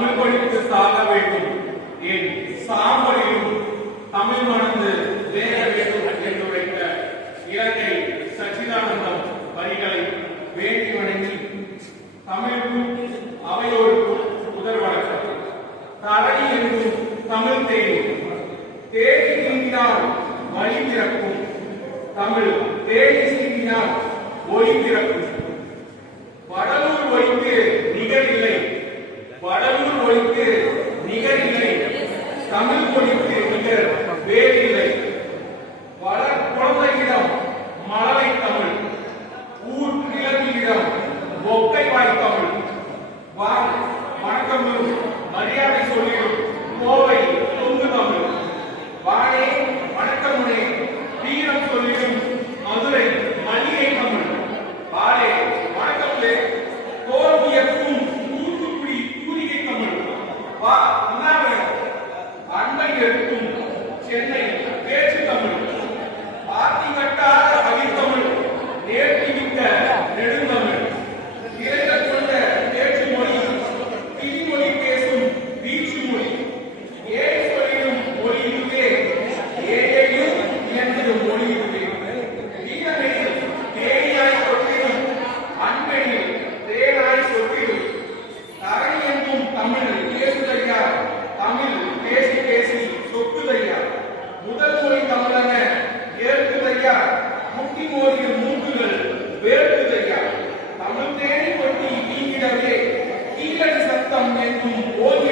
தமிழ் படித்து சாக வேண்டும். என் சாம்பலையும் தமிழ் மணந்து வேற வேண்டும் என்று வைத்த இலங்கை சச்சிதானந்தம் வரிகளை வேண்டி வணங்கி தமிழுக்கும் அவையோருக்கும் முதல் வணக்கம். தரை என்றும் தமிழ் தேடி தேடி நீங்கினால் வழி திறக்கும். தமிழ் தேடி நீங்கினால் ஒளி திறக்கும். we want